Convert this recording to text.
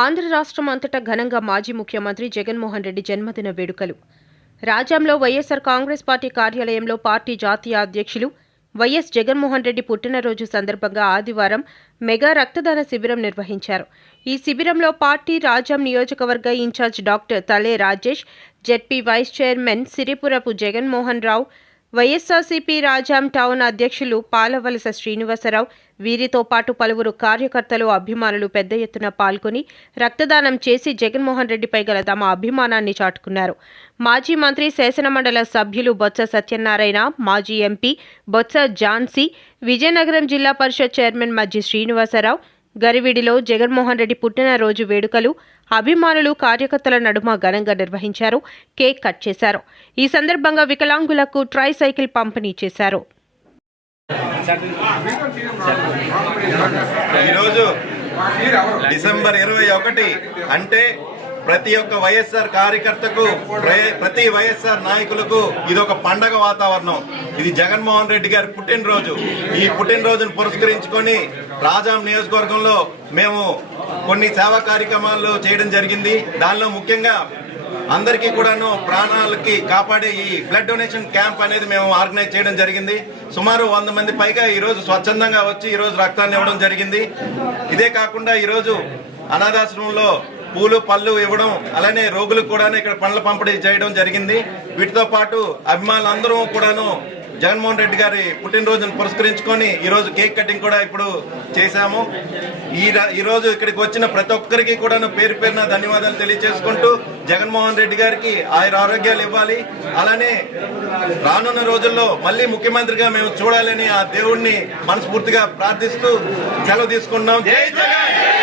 ఆంధ్ర రాష్ట్రం అంతటా ఘనంగా మాజీ ముఖ్యమంత్రి జగన్మోహన్ రెడ్డి జన్మదిన వేడుకలు. రాజ్యంలో వైఎస్సార్ కాంగ్రెస్ పార్టీ కార్యాలయంలో పార్టీ జాతీయ అధ్యక్షులు వైఎస్ జగన్మోహన్ రెడ్డి పుట్టినరోజు సందర్భంగా ఆదివారం మెగా రక్తదాన శిబిరం నిర్వహించారు. ఈ శిబిరంలో పార్టీ రాజాం నియోజకవర్గ incharge doctor Tale Rajesh ZP vice chairman Siripurapu Jaganmohan Rao YSRCP Rajam town అధ్యక్షులు పాలవలస శ్రీనివాసరావు వీరితో పాటు పలువురు కార్యకర్తలు అభిమానులు పెద్ద ఎత్తున పాల్గొని రక్తదానం చేసి జగన్మోహన్ రెడ్డిపై గల తమ అభిమానాన్ని చాటుకున్నారు. మాజీ మంత్రి శాసనమండల సభ్యులు బొత్స సత్యనారాయణ మాజీ ఎంపీ బొత్స ఝాన్సీ విజయనగరం జిల్లా పరిషత్ చైర్మన్ మజ్జి శ్రీనివాసరావు గరివిడిలో జగన్మోహన్ రెడ్డి పుట్టినరోజు వేడుకలు అభిమానులు కార్యకర్తల నడుమ ఘనంగా నిర్వహించారు కేక్ కట్ చేశారు. ఈ సందర్భంగా వికలాంగులకు ట్రై సైకిల్ పంపిణీ చేశారు. ఈరోజు డిసెంబర్ ఇరవై ఒకటి అంటే ప్రతి ఒక్క వైఎస్ఆర్ కార్యకర్తకు ప్రతి వైఎస్ఆర్ నాయకులకు ఇది ఒక పండగ వాతావరణం. ఇది జగన్మోహన్ రెడ్డి గారి పుట్టినరోజు. ఈ పుట్టినరోజును పురస్కరించుకొని రాజాం నియోజకవర్గంలో మేము కొన్ని సేవా కార్యక్రమాలు చేయడం జరిగింది. దానిలో ముఖ్యంగా అందరికీ కూడాను ప్రాణాలకి కాపాడే ఈ బ్లడ్ డొనేషన్ క్యాంప్ అనేది మేము ఆర్గనైజ్ చేయడం జరిగింది. సుమారు వంద మంది పైగా ఈరోజు స్వచ్ఛందంగా వచ్చి ఈరోజు రక్తాన్ని ఇవ్వడం జరిగింది. ఇదే కాకుండా ఈరోజు అనాథాశ్రమంలో పూలు పళ్ళు ఇవ్వడం అలానే రోగులకు కూడా ఇక్కడ పండ్ల పంపిణీ చేయడం జరిగింది. వీటితో పాటు అభిమానులందరూ కూడాను జగన్మోహన్ రెడ్డి గారి పుట్టినరోజును పురస్కరించుకొని ఈరోజు కేక్ కటింగ్ కూడా ఇప్పుడు చేశాము. ఈ ర- ఇక్కడికి వచ్చిన ప్రతి ఒక్కరికి కూడాను పేరు పేరున ధన్యవాదాలు తెలియజేసుకుంటూ జగన్మోహన్ రెడ్డి గారికి ఆయన ఆరోగ్యాలు ఇవ్వాలి. అలానే రానున్న రోజుల్లో మళ్ళీ ముఖ్యమంత్రిగా మేము చూడాలని ఆ దేవుణ్ణి మనస్ఫూర్తిగా ప్రార్థిస్తూ సెలవు తీసుకున్నాం జై జగన్!